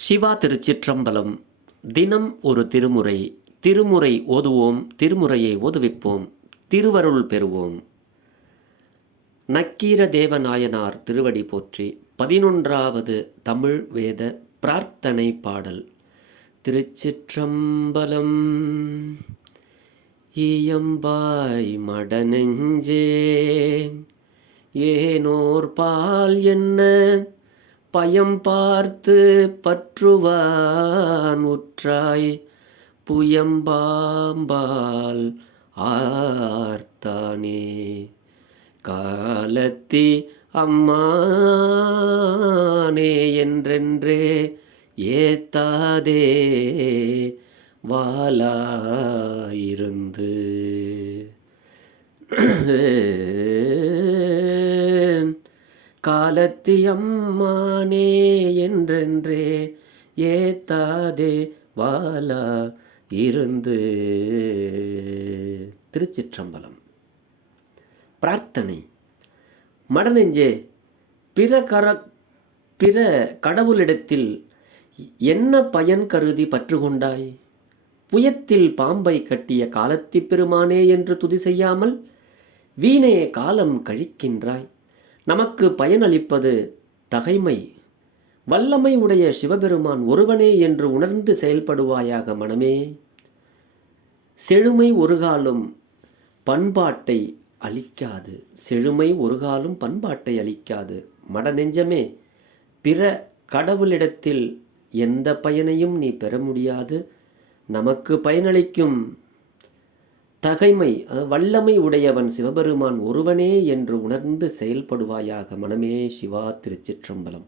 சிவா திருச்சிற்றம்பலம். தினம் ஒரு திருமுறை. திருமுறை ஓதுவோம் திருமுறையை ஓதுவிப்போம் திருவருள் பெறுவோம். நக்கீர தேவநாயனார் திருவடி போற்றி பதினொன்றாவது தமிழ் வேத பிரார்த்தனை பாடல். திருச்சிற்றம்பலம். இயம்பாய் மடநெஞ்சே ஏனோர் பால் என்ன? பயம் பார்த்து பற்றுவான் உற்றாய் புயம்பாம்பால் ஆர்த்தானே. காலத்தி அம்மானே என்றென்றே ஏத்தாதே வாலாயிருந்து காலத்தியம்மானே என்றென்றே ஏத்தாதே வாலா இருந்து. திருச்சிற்றம்பலம். பிரார்த்தனை. மடநெஞ்சே பிற கர பிற கடவுளிடத்தில் என்ன பயன் கருதி பற்று கொண்டாய் புயத்தில் பாம்பை கட்டிய காலத்திப் பெருமானே என்று துதி செய்யாமல் வீணே காலம் கழிக்கின்றாய்? நமக்கு பயனளிப்பது தகைமை. வல்லமை உடைய சிவபெருமான் ஒருவனே என்று உணர்ந்து செயல்படுவாயாக மனமே. செழுமை ஒருகாலும் பண்பாட்டை அளிக்காது. செழுமை ஒருகாலும் பண்பாட்டை அளிக்காது. மடநெஞ்சமே பிற கடவுளிடத்தில் எந்த பயனையும் நீ பெற முடியாது. நமக்கு பயனளிக்கும் தகைமை வல்லமை உடையவன் சிவபெருமான் ஒருவனே என்று உணர்ந்து செயல்படுவாயாக மனமே சிவா திருச்சிற்றம்பலம்.